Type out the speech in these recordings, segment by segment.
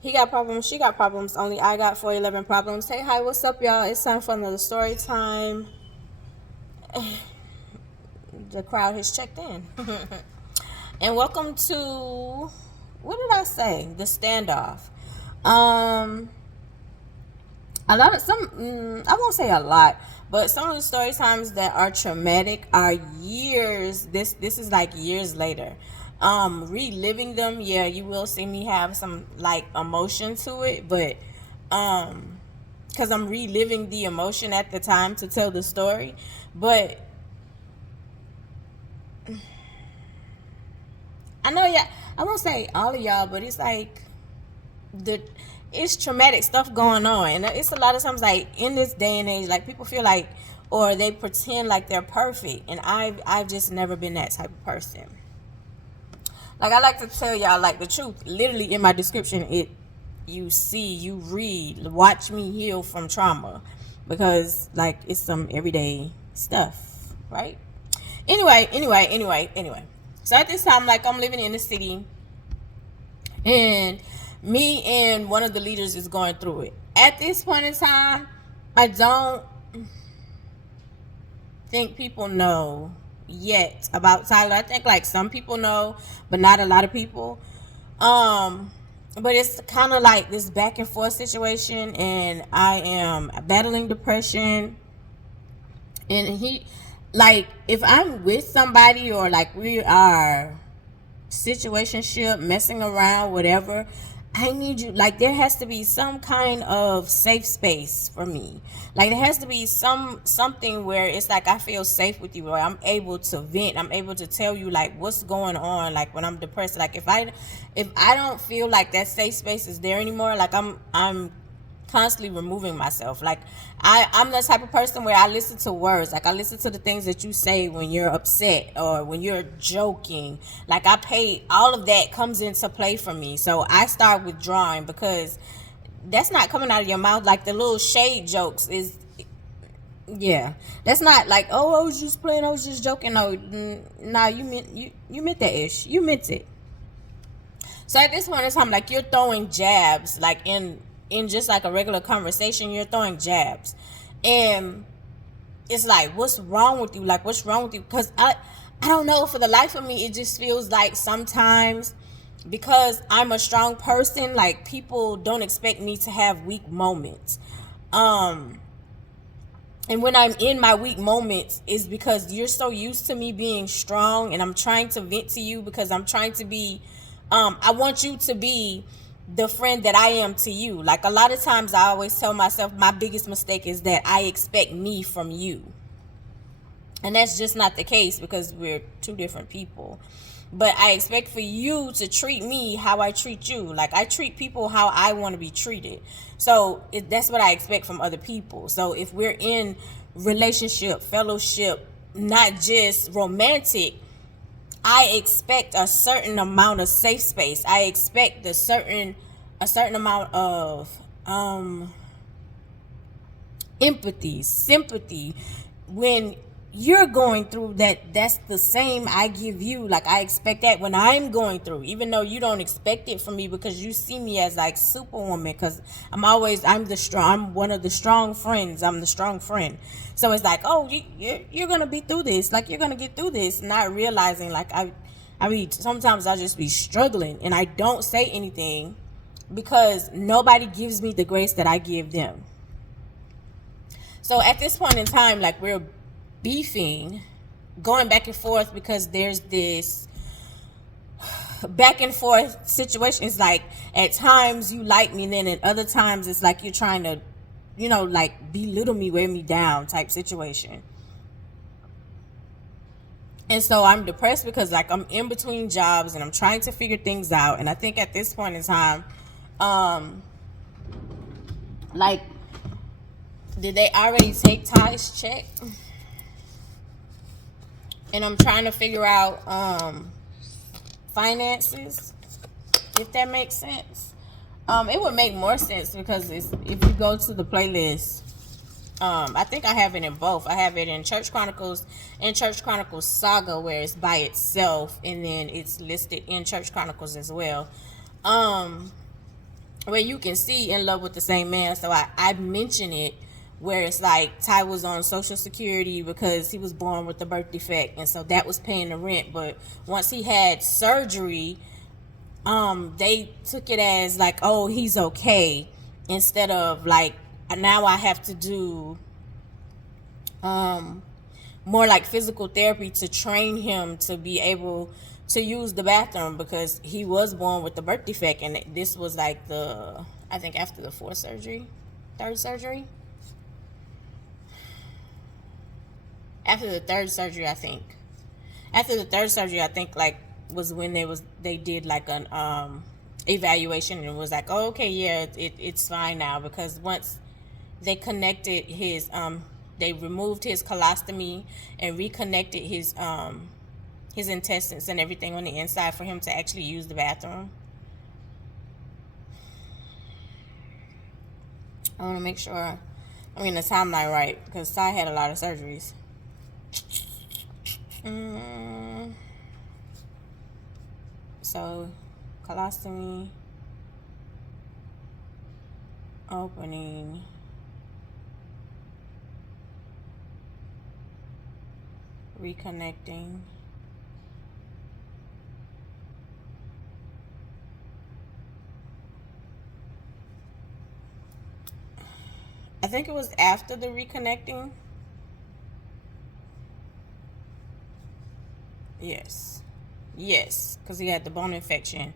He got problems, she got problems, only I got 411 problems. Hey, hi, what's up, y'all? It's time for another story time. The crowd has checked in. And welcome to, what did I say? The Standoff. A lot of I won't say a lot, but some of the story times that are traumatic are years. This is like years later. Reliving them, yeah, you will see me have some like emotion to it, but because I'm reliving the emotion at the time to tell the story. But I know, yeah, I won't say all of y'all, but it's like it's traumatic stuff going on, and it's a lot of times like in this day and age, like people feel like, or they pretend like they're perfect, and I've just never been that type of person. Like, I like to tell y'all like the truth. Literally in my description, you read, watch me heal from trauma, because like it's some everyday stuff, right? Anyway. So at this time, like, I'm living in the city, and me and one of the leaders is going through it. At this point in time, I don't think people know yet about Tyler. I think like some people know, but not a lot of people. But it's kind of like this back and forth situation, and I am battling depression. And he, like, if I'm with somebody, or like we are situationship, messing around, whatever, I need you, like, there has to be some kind of safe space for me. Like, there has to be something where it's like I feel safe with you, where I'm able to vent, I'm able to tell you like what's going on, like when I'm depressed. Like, if I don't feel like that safe space is there anymore, like I'm constantly removing myself. Like, I'm the type of person where I listen to words. Like, I listen to the things that you say when you're upset or when you're joking. Like, all of that comes into play for me. So I start withdrawing, because that's not coming out of your mouth. Like, the little shade jokes is, yeah, that's not like, oh, I was just playing, I was just joking. No, nah, you meant that ish. You meant it. So at this point in time, like, you're throwing jabs, like in just like a regular conversation, you're throwing jabs, and it's like, what's wrong with you? Like, what's wrong with you? Because I don't know, for the life of me, it just feels like sometimes, because I'm a strong person, like, people don't expect me to have weak moments. And when I'm in my weak moments, is because you're so used to me being strong, and I'm trying to vent to you, because I'm trying to be, I want you to be the friend that I am to you. Like, a lot of times I always tell myself my biggest mistake is that I expect me from you. And that's just not the case, because we're two different people. But I expect for you to treat me how I treat you. Like, I treat people how I want to be treated. So that's what I expect from other people. So if we're in relationship, fellowship, not just romantic, I expect a certain amount of safe space. I expect a certain amount of empathy, sympathy. When you're going through that, that's the same I give you. Like, I expect that when I'm going through, even though you don't expect it from me, because you see me as like superwoman, because I'm one of the strong friends. I'm the strong friend. So it's like, oh, you're gonna be through this, like, you're gonna get through this, not realizing, like, I mean, sometimes I'll just be struggling, and I don't say anything, because nobody gives me the grace that I give them. So at this point in time, like, we're beefing, going back and forth, because there's this back and forth situation. It's like, at times you like me, and then at other times it's like you're trying to, like, belittle me, wear me down type situation. And so I'm depressed, because like I'm in between jobs, and I'm trying to figure things out. And I think at this point in time, like, did they already take Ty's check? And I'm trying to figure out finances, if that makes sense. It would make more sense, because if you go to the playlist, I think I have it in both. I have it in Church Chronicles and Church Chronicles Saga, where it's by itself, and then it's listed in Church Chronicles as well. Where you can see In Love with the Same Man. So I mention it where it's like Ty was on Social Security because he was born with a birth defect, and so that was paying the rent. But once he had surgery, they took it as like, oh, he's okay, instead of like, now I have to do more like physical therapy to train him to be able to use the bathroom, because he was born with the birth defect, and this was like I think after the third surgery. After the third surgery, I think. After the third surgery, I think like was when they did like an evaluation, and it was like, oh, okay, yeah, it's fine now, because once they connected his they removed his colostomy and reconnected his intestines and everything on the inside for him to actually use the bathroom. I want to make sure I'm in the timeline right, because Ty had a lot of surgeries. So, colostomy, opening, reconnecting, I think it was after the reconnecting. Yes, because he had the bone infection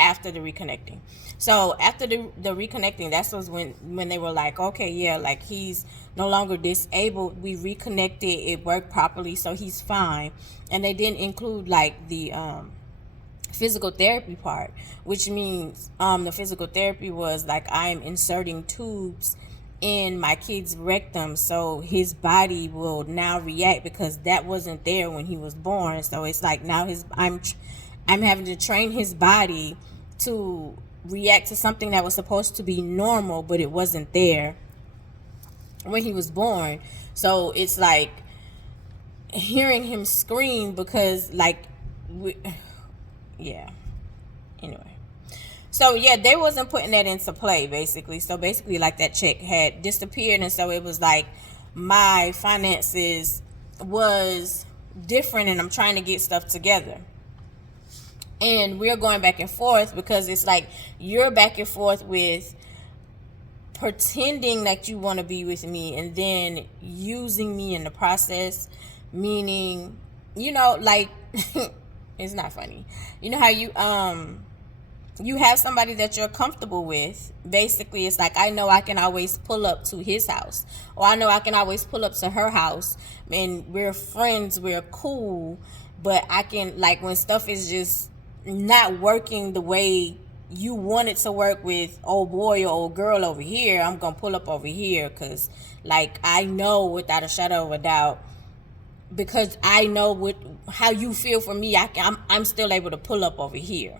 after the reconnecting. So after the reconnecting, that's was when they were like, okay, yeah, like he's no longer disabled. We reconnected, it worked properly, so he's fine. And they didn't include like the physical therapy part, which means the physical therapy was like, I'm inserting tubes in my kid's rectum, so his body will now react, because that wasn't there when he was born. So it's like now I'm having to train his body to react to something that was supposed to be normal, but it wasn't there when he was born. So it's like hearing him scream, because like yeah, anyway. So yeah, they wasn't putting that into play, basically. So basically, like, that check had disappeared, and so it was like my finances was different, and I'm trying to get stuff together. And we're going back and forth, because it's like you're back and forth with pretending that you want to be with me and then using me in the process, meaning, you know, like it's not funny. You know how you have somebody that you're comfortable with. Basically, it's like, I know I can always pull up to his house, or I know I can always pull up to her house, and we're friends, we're cool, but I can, like, when stuff is just not working the way you want it to work with old boy or old girl over here, I'm gonna pull up over here, because like, I know without a shadow of a doubt, because I know how you feel for me, I'm still able to pull up over here.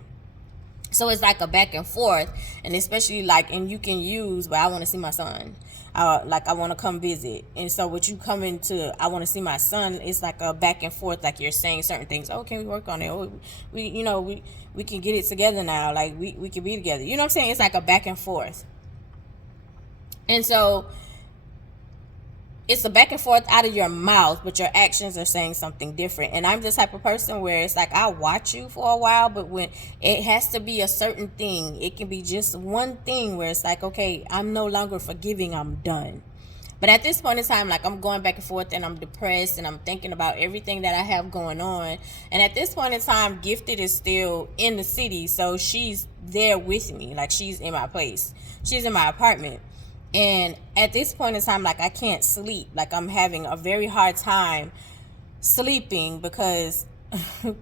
So it's like a back and forth, and especially like, and you can use, but I want to see my son. Like, I want to come visit, and so what you come into, I want to see my son. It's like a back and forth. Like, you're saying certain things. Oh, can we work on it? Oh, we can get it together now. Like, we can be together. You know what I'm saying? It's like a back and forth, and so it's a back and forth out of your mouth, but your actions are saying something different. And I'm the type of person where it's like, I'll watch you for a while, but when it has to be a certain thing, it can be just one thing where it's like, okay, I'm no longer forgiving, I'm done. But at this point in time, like, I'm going back and forth, and I'm depressed, and I'm thinking about everything that I have going on. And at this point in time, Gifted is still in the city, so she's there with me. Like, she's in my place. She's in my apartment. And at this point in time, like, I can't sleep. Like, I'm having a very hard time sleeping, because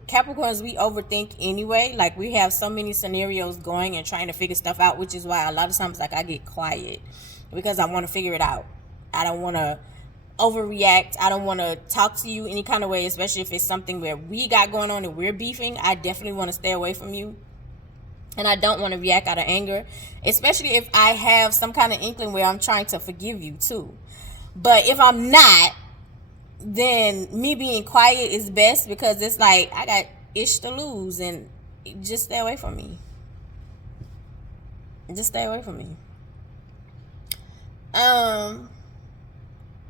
Capricorns, we overthink anyway. Like, we have so many scenarios going and trying to figure stuff out, which is why a lot of times, like, I get quiet, because I want to figure it out. I don't want to overreact. I don't want to talk to you any kind of way, especially if it's something where we got going on and we're beefing. I definitely want to stay away from you. And I don't want to react out of anger, especially if I have some kind of inkling where I'm trying to forgive you too. But if I'm not, then me being quiet is best, because it's like I got ish to lose, and just stay away from me. Just stay away from me. Um.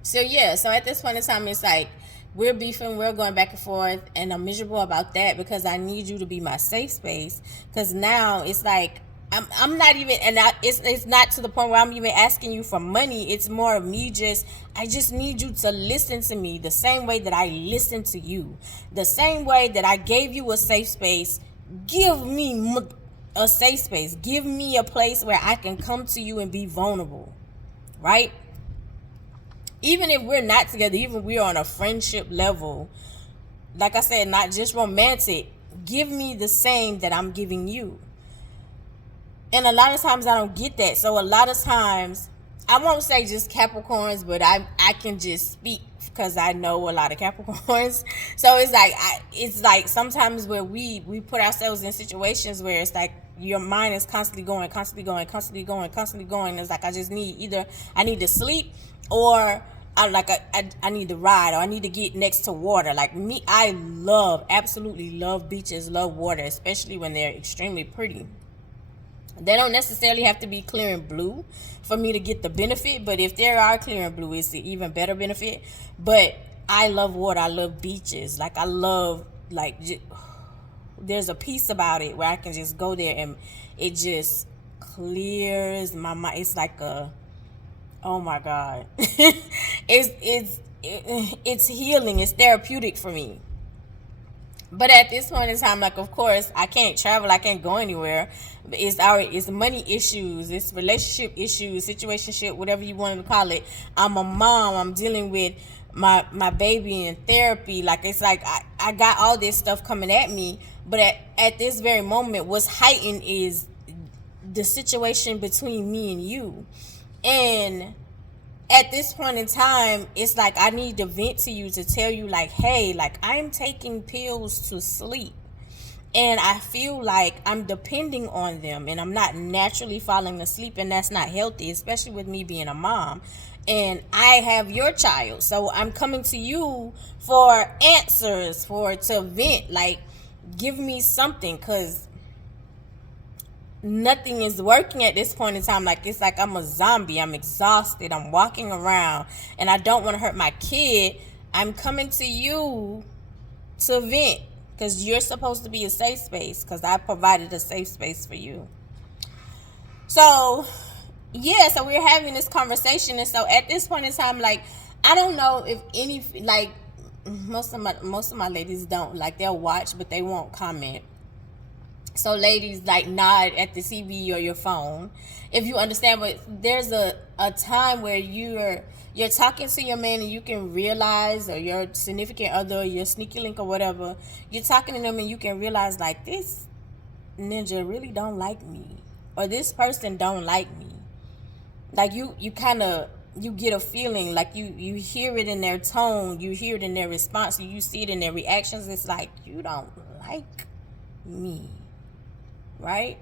So yeah. So at this point in time, it's like we're beefing, we're going back and forth, and I'm miserable about that because I need you to be my safe space. Because now it's like I'm not even, and it's not to the point where I'm even asking you for money. It's more of me I just need you to listen to me the same way that I listen to you, the same way that I gave you a safe space. Give me a safe space. Give me a place where I can come to you and be vulnerable, right? Even if we're not together, even if we're on a friendship level, like I said, not just romantic, give me the same that I'm giving you. And a lot of times I don't get that. So a lot of times, I won't say just Capricorns, but I can just speak because I know a lot of Capricorns. So it's like sometimes where we put ourselves in situations where it's like your mind is constantly going. It's like I need to sleep, or I need to ride, or I need to get next to water. Like me, I absolutely love beaches, love water, especially when they're extremely pretty. They don't necessarily have to be clear and blue for me to get the benefit, but if they are clear and blue, it's the even better benefit. But I love water. I love beaches. Like I love, there's a peace about it where I can just go there and it just clears my mind. It's like oh my God, it's healing. It's therapeutic for me. But at this point in time, like, of course, I can't travel. I can't go anywhere. It's money issues. It's relationship issues, situationship, whatever you want to call it. I'm a mom. I'm dealing with my baby in therapy. Like, it's like I got all this stuff coming at me. But at this very moment, what's heightened is the situation between me and you. And at this point in time, it's like I need to vent to you, to tell you, like, hey, like, I'm taking pills to sleep, and I feel like I'm depending on them, and I'm not naturally falling asleep, and that's not healthy, especially with me being a mom, and I have your child, so I'm coming to you for answers, to vent. Like, give me something, because nothing is working at this point in time. Like, it's like I'm a zombie. I'm exhausted. I'm walking around and I don't want to hurt my kid. I'm coming to you to vent, because you're supposed to be a safe space, because I provided a safe space for you. So yeah, so we're having this conversation, and so at this point in time, like, I don't know if any, like, most of my ladies don't, like, they'll watch but they won't comment. So ladies, like, nod at the TV or your phone if you understand. But there's a time where you're talking to your man and you can realize, or your significant other, your sneaky link or whatever, you're talking to them and you can realize, like, this ninja really don't like me, or this person don't like me. Like, you kind of, you get a feeling, like you hear it in their tone, you hear it in their response, you see it in their reactions. It's like, you don't like me. Right?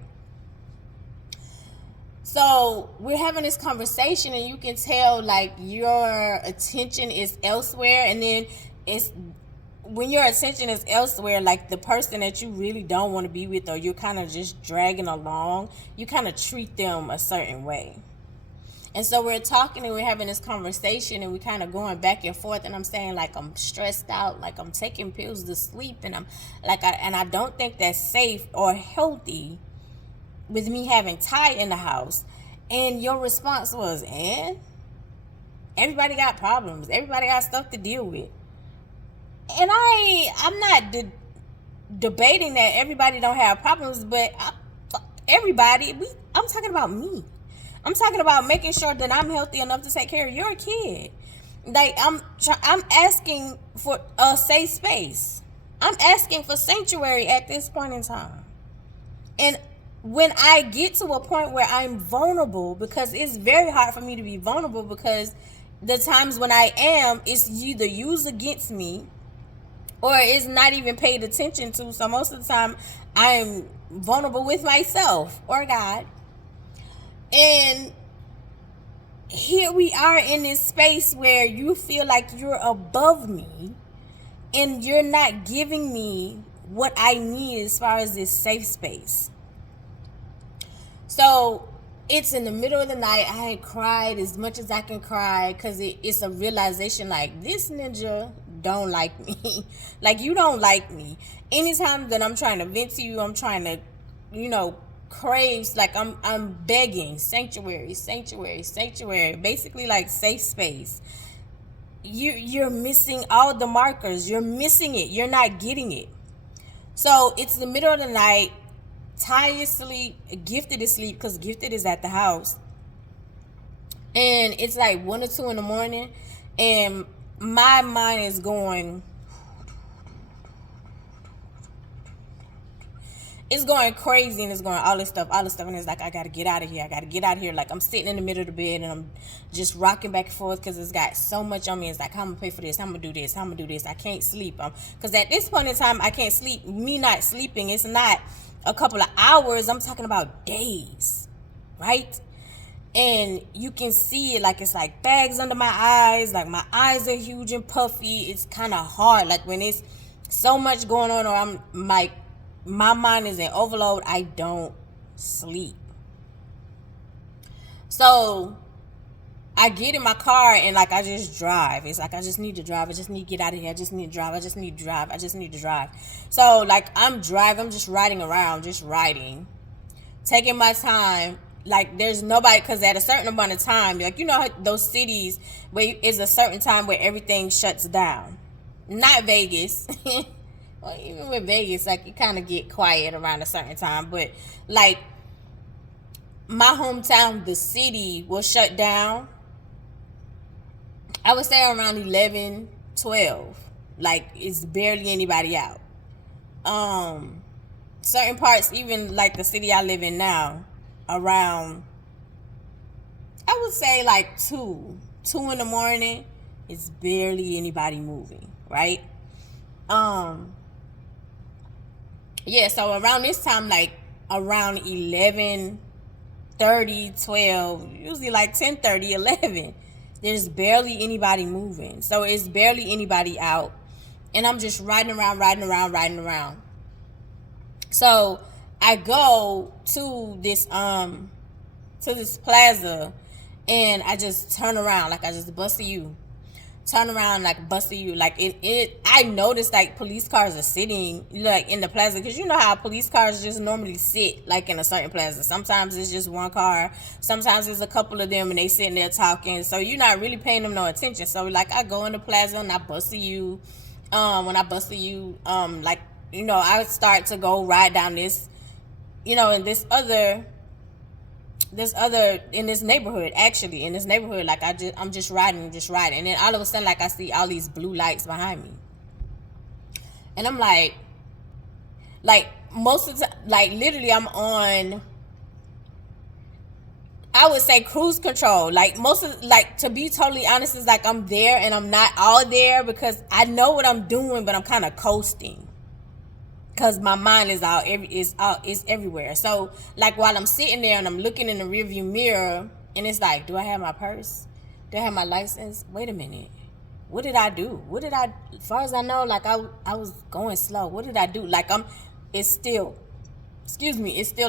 So we're having this conversation and you can tell, like, your attention is elsewhere. And then it's when your attention is elsewhere, like the person that you really don't want to be with, or you're kind of just dragging along, you kind of treat them a certain way. And so we're talking and we're having this conversation and we're kind of going back and forth, and I'm saying, like, I'm stressed out, like I'm taking pills to sleep, and I'm like, I don't think that's safe or healthy with me having Ty in the house. And your response was, and everybody got problems, everybody got stuff to deal with. And I'm not debating that everybody don't have problems, but I'm talking about me. I'm talking about making sure that I'm healthy enough to take care of your kid. Like, I'm asking for a safe space. I'm asking for sanctuary at this point in time. And when I get to a point where I'm vulnerable, because it's very hard for me to be vulnerable, because the times when I am, it's either used against me or it's not even paid attention to. So most of the time I'm vulnerable with myself or God. And here we are in this space where you feel like you're above me and you're not giving me what I need as far as this safe space. So it's in the middle of the night. I had cried as much as I can cry because it's a realization like, this ninja don't like me. Like, you don't like me. Anytime that I'm trying to vent to you, I'm trying to, craves, like I'm begging sanctuary, basically like safe space. You're missing all the markers. You're missing it. You're not getting it. So it's the middle of the night. Ty is asleep. Gifted is asleep because Gifted is at the house. And it's like 1 or 2 in the morning. And my mind is going. It's going crazy and it's going all this stuff. And it's like, I got to get out of here. Like, I'm sitting in the middle of the bed and I'm just rocking back and forth because it's got so much on me. It's like, how I'm going to pay for this? How I'm going to do this? I can't sleep. Because at this point in time, I can't sleep. Me not sleeping, it's not a couple of hours. I'm talking about days, right? And you can see it, like it's like bags under my eyes. Like, my eyes are huge and puffy. It's kind of hard. Like, when it's so much going on, or I'm like, my mind is in overload, I don't sleep. So I get in my car and like I just drive. It's like, I just need to drive. I just need to get out of here. I just need to drive. So like I'm driving, I'm just riding around, taking my time. Like, there's nobody, because at a certain amount of time, like, those cities where it's a certain time where everything shuts down. Not Vegas. Well, even with Vegas, like, you kind of get quiet around a certain time. But, like, my hometown, the city, will shut down, I would say around 11, 12. Like, it's barely anybody out. Certain parts, even, like, the city I live in now, around, I would say, like, 2 in the morning, it's barely anybody moving, right? Yeah, so around this time, like around 11:30, 12, usually like 10:30, 11, there's barely anybody moving. So it's barely anybody out. And I'm just riding around. So I go to this plaza and I just turn around, like I just bust a U. Turn around, like busting you, like I noticed like police cars are sitting like in the plaza, because you know how police cars just normally sit like in a certain plaza. Sometimes it's just one car, sometimes it's a couple of them and they sitting there talking, so you're not really paying them no attention. So like I go in the plaza and I bust you. When I bust you, like, I would start to go ride down this, in this neighborhood, like I'm just riding, and then all of a sudden, like, I see all these blue lights behind me, and I'm like most of the time, like literally I'm on, I would say, cruise control. Like to be totally honest, it's like I'm there and I'm not all there, because I know what I'm doing, but I'm kind of coasting. Because my mind is is everywhere. So, like, while I'm sitting there and I'm looking in the rearview mirror, and it's like, do I have my purse? Do I have my license? Wait a minute. What did I do? As far as I know, like, I was going slow. What did I do? Like, it's still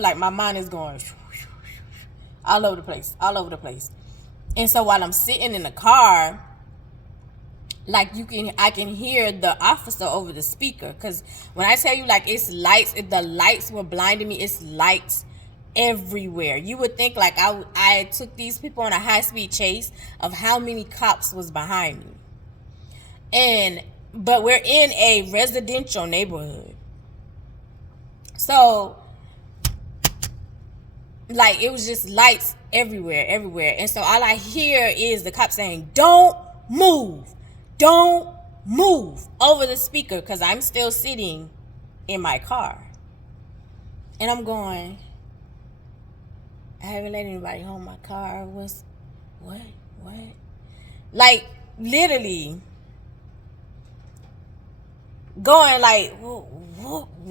like my mind is going all over the place. And so while I'm sitting in the car, like, I can hear the officer over the speaker, because when I tell you, like, it's lights, the lights were blinding me. It's lights everywhere. You would think like I took these people on a high-speed chase of how many cops was behind me. But we're in a residential neighborhood, so like it was just lights everywhere. And so all I hear is the cop saying, don't move over the speaker, because I'm still sitting in my car. And I'm going, I haven't let anybody home my car. What? Like, literally going like,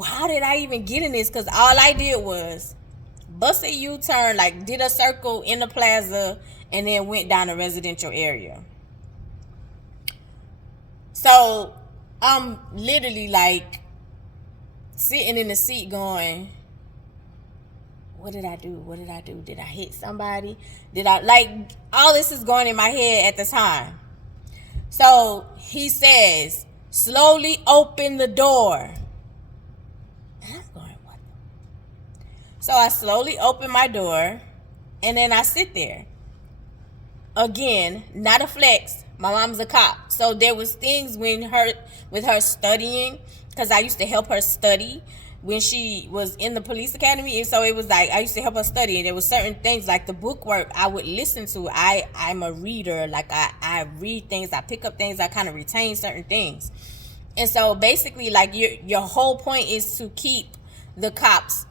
how did I even get in this? Because all I did was bust a U-turn, like did a circle in the plaza, and then went down a residential area. So I'm literally like sitting in the seat going, what did I do? What did I do? Did I hit somebody? Did I, like, all this is going in my head at the time. So he says, slowly open the door. And I'm going, what? So I slowly open my door, and then I sit there. Again, not a flex. My mom's a cop. So there was things with her studying, because I used to help her study when she was in the police academy. And so it was like I used to help her study, and there was certain things like the book work I would listen to. I'm a reader. Like I read things, I pick up things, I kind of retain certain things. And so basically, like, your whole point is to keep the cops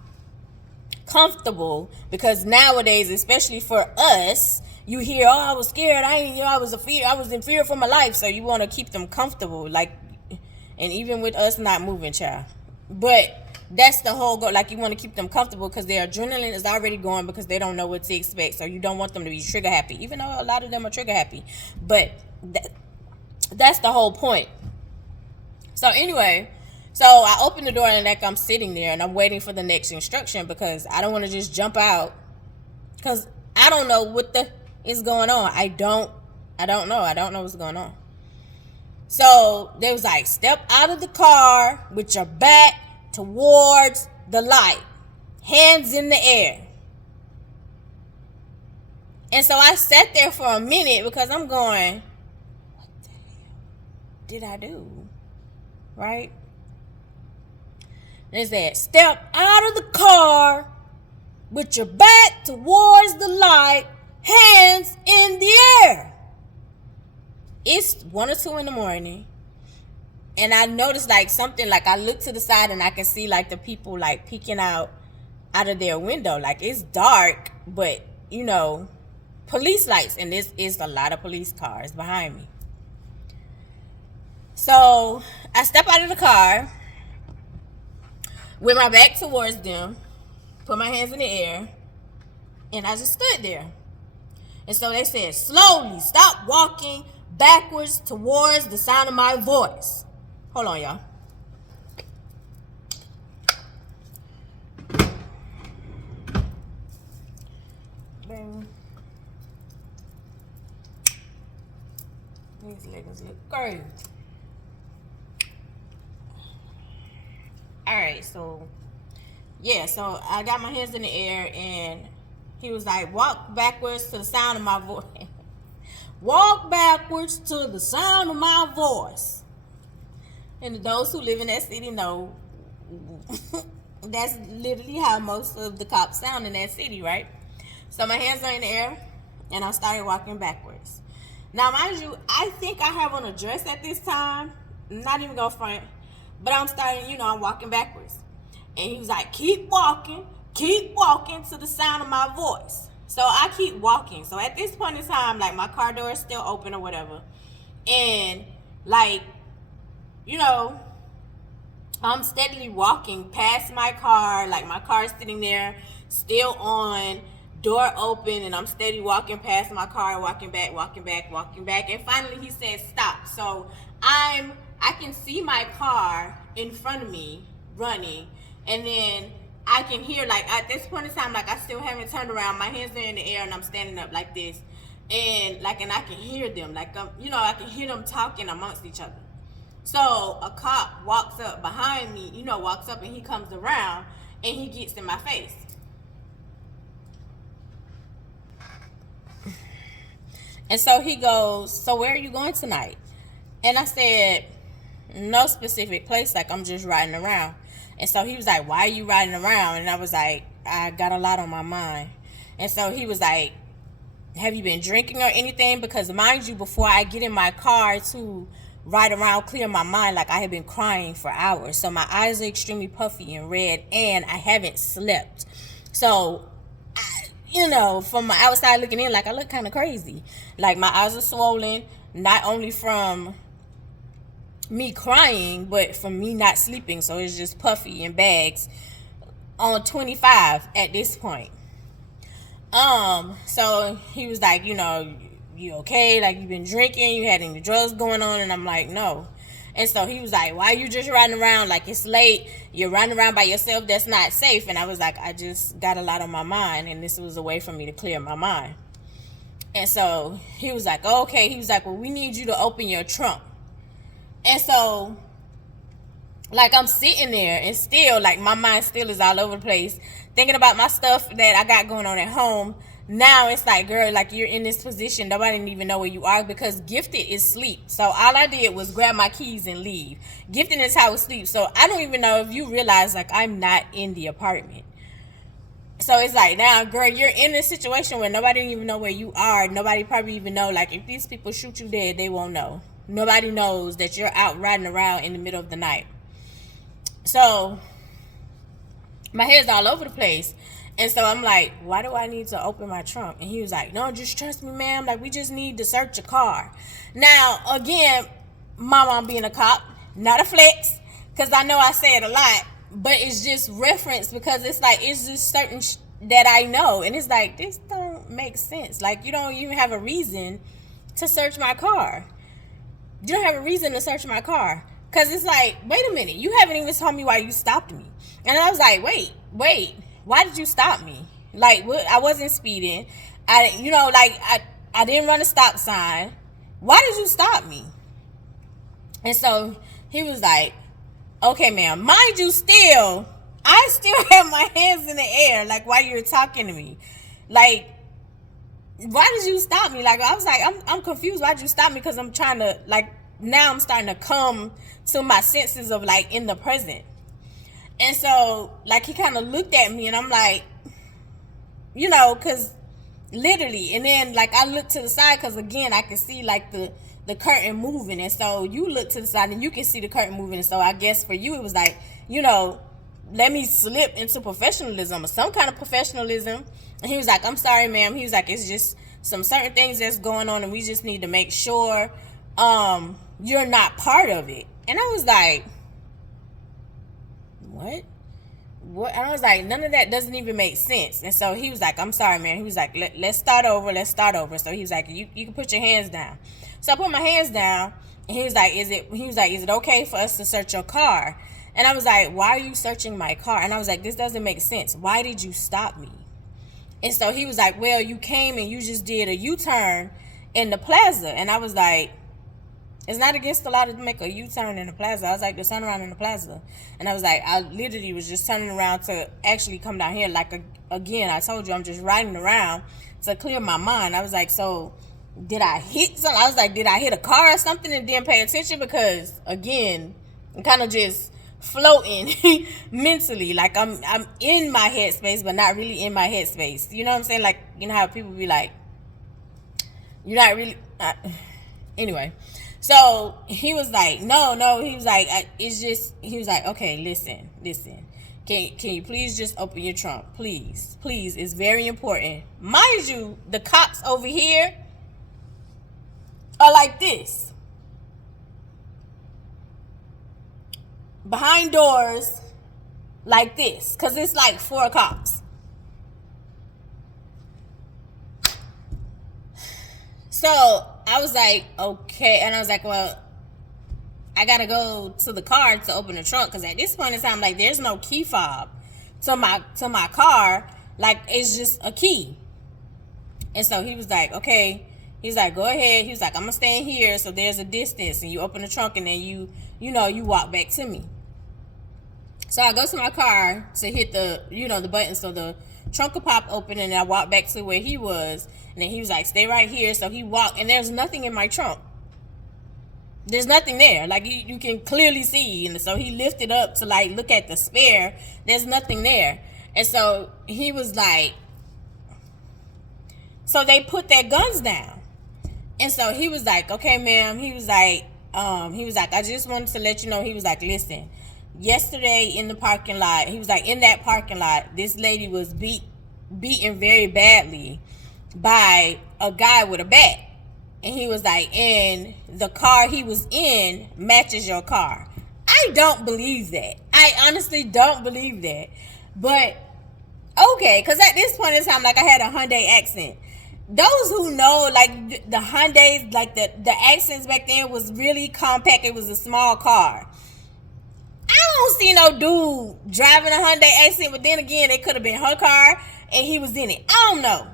comfortable, because nowadays, especially for us, you hear, oh, I was scared, I was in fear for my life. So you want to keep them comfortable, like, and even with us not moving, child. But that's the whole goal. Like, you want to keep them comfortable because their adrenaline is already going, because they don't know what to expect. So you don't want them to be trigger happy, even though a lot of them are trigger happy. But that's the whole point. So anyway, so I open the door, and like I'm sitting there and I'm waiting for the next instruction, because I don't want to just jump out, because I don't know what is going on. I don't know what's going on. So they was like, step out of the car with your back towards the light, hands in the air. And so I sat there for a minute, because I'm going, what the hell did I do? Right? They said, step out of the car with your back towards the light, hands in the air. It's 1 or 2 in the morning, and I noticed like something, like I look to the side and I can see like the people like peeking out of their window. Like, it's dark, but you know, police lights, and this is a lot of police cars behind me. So I step out of the car with my back towards them, put my hands in the air, and I just stood there. And so they said, slowly stop walking backwards towards the sound of my voice. Hold on, y'all. Bang. These leggings look crazy. Alright, so yeah, so I got my hands in the air, and he was like, walk backwards to the sound of my voice. Walk backwards to the sound of my voice. And those who live in that city know that's literally how most of the cops sound in that city, right? So my hands are in the air, and I started walking backwards. Now, mind you, I think I have on a dress at this time. I'm not even going front. But I'm starting, I'm walking backwards. And he was like, keep walking to the sound of my voice. So I keep walking. So at this point in time, like, my car door is still open or whatever. And, like, I'm steadily walking past my car. Like, my car is sitting there, still on, door open. And I'm steady walking past my car, walking back. And finally he said, stop. So I can see my car in front of me running. And then I can hear, like, at this point in time, like, I still haven't turned around. My hands are in the air, and I'm standing up like this. And, like, and I can hear them. Like, I can hear them talking amongst each other. So a cop walks up behind me, walks up, and he comes around, and he gets in my face. And so he goes, so where are you going tonight? And I said, no specific place. Like, I'm just riding around. And so he was like, why are you riding around? And I was like, I got a lot on my mind. And so he was like, have you been drinking or anything? Because mind you, before I get in my car to ride around, clear my mind, like, I have been crying for hours. So my eyes are extremely puffy and red, and I haven't slept. So, from my outside looking in, like, I look kind of crazy. Like, my eyes are swollen, not only from me crying, but from me not sleeping. So it's just puffy and bags on 25 at this point. So he was like, you okay? Like, you been drinking? You had any drugs going on? And I'm like, no. And so he was like, why are you just riding around? Like, it's late. You're riding around by yourself. That's not safe. And I was like, I just got a lot on my mind, and this was a way for me to clear my mind. And so he was like, oh, okay. He was like, well, we need you to open your trunk. And so, like, I'm sitting there, and still, like, my mind still is all over the place, thinking about my stuff that I got going on at home. Now it's like, girl, like, you're in this position, nobody didn't even know where you are, because Gifted is asleep. So all I did was grab my keys and leave. Gifted is how asleep. So I don't even know if you realize, like, I'm not in the apartment. So it's like, now, girl, you're in a situation where nobody even know where you are. Nobody probably even know, like, if these people shoot you dead, they won't know. Nobody knows that you're out riding around in the middle of the night. So my head's all over the place. And so I'm like, why do I need to open my trunk? And he was like, no, just trust me, ma'am. Like, we just need to search your car. Now, again, my mom being a cop, not a flex, because I know I say it a lot, but it's just reference, because it's like, it's just certain that I know. And it's like, this don't make sense. Like, you don't even have a reason to search my car. You don't have a reason to search my car. Because it's like, wait a minute, you haven't even told me why you stopped me. And I was like, wait, why did you stop me? Like, I wasn't speeding. I didn't run a stop sign. Why did you stop me? And so he was like, okay, ma'am. Mind you, I still have my hands in the air, like, while you're talking to me. Like, why did you stop me? Like, I was like, I'm confused. Why did you stop me? Because I'm trying to, like, now I'm starting to come to my senses of, like, in the present. And so, like, he kind of looked at me, and I'm like, because literally, and then, like, I looked to the side, because, again, I could see, like, the curtain moving. And so you look to the side, and you can see the curtain moving. And so I guess for you, it was like, let me slip into professionalism, or some kind of professionalism. And he was like, I'm sorry, ma'am. He was like, it's just some certain things that's going on, and we just need to make sure you're not part of it. And I was like, what? And I was like, none of that doesn't even make sense. And so he was like, I'm sorry, man. He was like, let's start over. So he was like, you can put your hands down. So I put my hands down, and he was like, is it okay for us to search your car? And I was like, why are you searching my car? And I was like, this doesn't make sense. Why did you stop me? And so he was like, well, you came and you just did a U-turn in the plaza. And I was like, it's not against the law to make a U-turn in the plaza. I was like, to turn around in the plaza. And I was like, I literally was just turning around to actually come down here. Like, again, I told you, I'm just riding around to clear my mind. I was like, so did I hit something? I was like, did I hit a car or something and didn't pay attention? Because, again, I'm kind of just floating mentally. Like, I'm in my headspace, but not really in my headspace. You know what I'm saying? Like, you know how people be like, you're not really... Anyway. So he was like, no. He was like, he was like, okay, listen. Can you please just open your trunk? Please. It's very important. Mind you, the cops over here are like this. Behind doors, like this. Because it's like 4 cops. So I was like, okay. And I was like, well, I got to go to the car to open the trunk. Because at this point in time, like, there's no key fob to my car. Like, it's just a key. And so he was like, okay. He's like, go ahead. He was like, I'm going to stand here. So there's a distance. And you open the trunk, and then you walk back to me. So I go to my car to hit the button. So the trunk will pop open, and I walk back to where he was. And then he was like, stay right here. So he walked, and there's nothing in my trunk. There's nothing there. Like, you can clearly see. And so he lifted up to, like, look at the spare. There's nothing there. And so he was like, so they put their guns down. And so he was like, okay, ma'am. He was like, I just wanted to let you know. He was like, listen, yesterday in the parking lot, he was like, in that parking lot, this lady was beaten very badly by a guy with a bat. And he was like, and the car he was in matches your car. I don't believe that. I honestly don't believe that. But Okay, because at this point in time, like, I had a Hyundai accent. Those who know, like, the Hyundais, like, the accents back then was really compact. It was a small car. I don't see no dude driving a Hyundai accent, but then again, it could have been her car and he was in it. I don't know.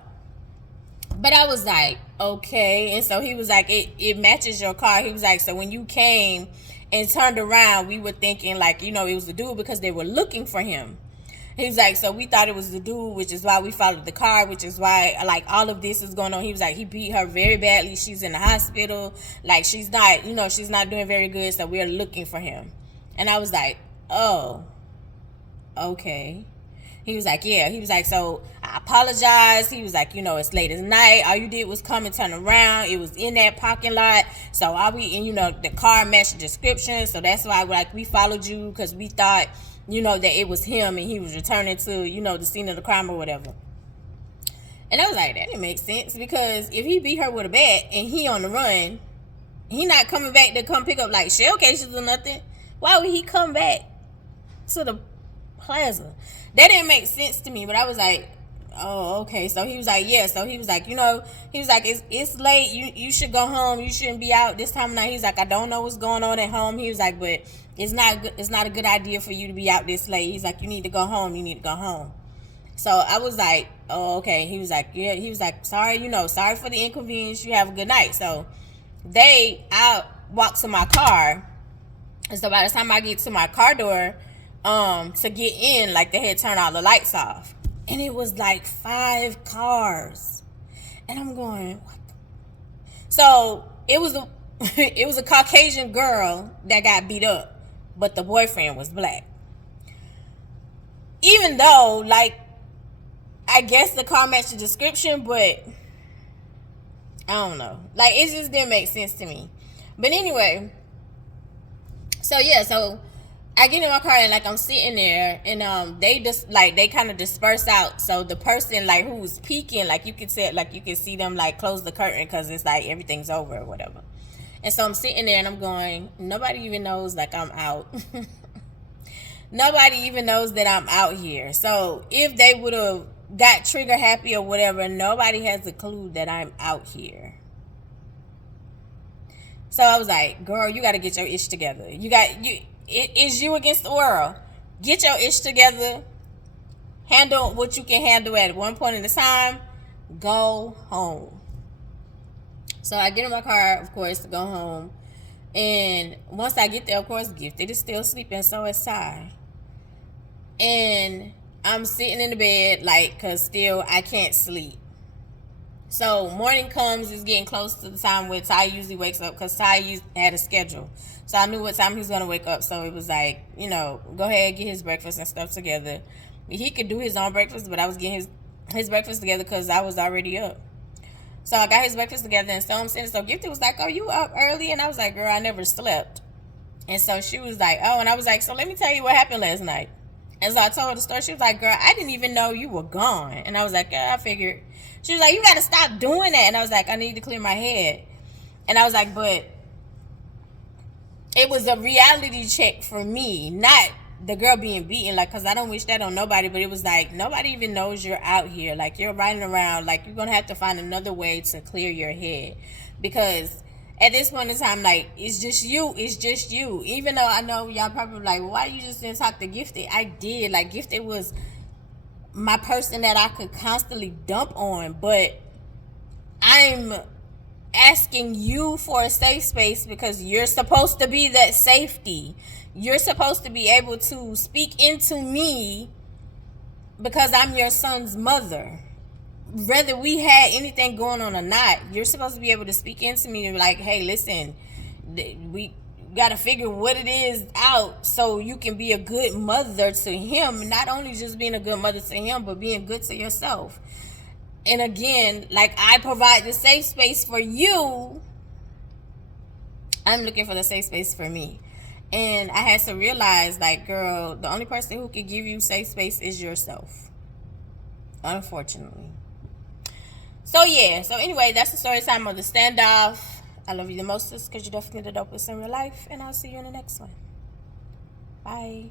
But I was like, okay. And so he was like, it matches your car. He was like, so when you came and turned around, we were thinking, like, it was the dude because they were looking for him. He was like, so we thought it was the dude, which is why we followed the car, which is why, like, all of this is going on. He was like, he beat her very badly. She's in the hospital. Like, she's not doing very good. So we're looking for him. And I was like, oh, okay. He was like, yeah. He was like, so I apologize. He was like, it's late as night. All you did was come and turn around. It was in that parking lot. So the car matched the description. So that's why, like, we followed you because we thought, that it was him and he was returning to, the scene of the crime or whatever. And I was like, that didn't make sense, because if he beat her with a bat and he on the run, he not coming back to come pick up, like, shell cases or nothing. Why would he come back to the plaza? That didn't make sense to me. But I was like, oh, okay. So he was like, yeah. So he was like, he was like, it's late. You should go home. You shouldn't be out this time of night. He's like, I don't know what's going on at home. He was like, but it's not a good idea for you to be out this late. He's like, you need to go home. You need to go home. So I was like, oh, okay. He was like, yeah. He was like, sorry, sorry for the inconvenience. You have a good night. So I walked to my car. And so by the time I get to my car door, to get in, like, they had turned all the lights off. And it was like 5 cars. And I'm going, what the? So it was a Caucasian girl that got beat up, but the boyfriend was black. Even though, like, I guess the car matched the description, but I don't know. Like, it just didn't make sense to me. But anyway, so I get in my car and, like, I'm sitting there, and they just, like, they kind of disperse out. So the person, like, who was peeking, like, you could see them, like, close the curtain because it's like everything's over or whatever. And so I'm sitting there and I'm going, nobody even knows, like, I'm out. Nobody even knows that I'm out here. So if they would have got trigger happy or whatever, nobody has a clue that I'm out here. So I was like, girl, you got to get your ish together. It is you against the world. Get your ish together. Handle what you can handle at one point in the time. Go home. So I get in my car, of course, to go home. And once I get there, of course, Gifted is still sleeping, so is Ty. And I'm sitting in the bed, like, because still I can't sleep. So morning comes, it's getting close to the time where Ty usually wakes up, because Ty had a schedule. So I knew what time he was going to wake up. So it was like, go ahead, get his breakfast and stuff together. He could do his own breakfast, but I was getting his breakfast together because I was already up. So I got his breakfast together, and so I'm sitting. So Gifted was like, oh, you up early? And I was like, girl, I never slept. And so she was like, oh, and I was like, so let me tell you what happened last night. And so I told her the story. She was like, girl, I didn't even know you were gone. And I was like, yeah, I figured. She was like, you got to stop doing that. And I was like, I need to clear my head. And I was like, but it was a reality check for me, not the girl being beaten, like, because I don't wish that on nobody, but it was like, nobody even knows you're out here. Like, you're riding around. Like, you're going to have to find another way to clear your head, because at this point in time, like, it's just you. Even though I know y'all probably like, well, why you just didn't talk to Gifted? I did. Like, Gifted was my person that I could constantly dump on, but I'm asking you for a safe space because you're supposed to be that safety. You're supposed to be able to speak into me because I'm your son's mother. Whether we had anything going on or not, you're supposed to be able to speak into me and be like, hey, listen, we got to figure what it is out so you can be a good mother to him. Not only just being a good mother to him, but being good to yourself. And again, like, I provide the safe space for you, I'm looking for the safe space for me. And I had to realize, like, girl, the only person who can give you safe space is yourself, unfortunately. So yeah, so anyway, that's the story time of the Standoff. I love you the most because you're definitely the dopest in real life, and I'll see you in the next one. Bye.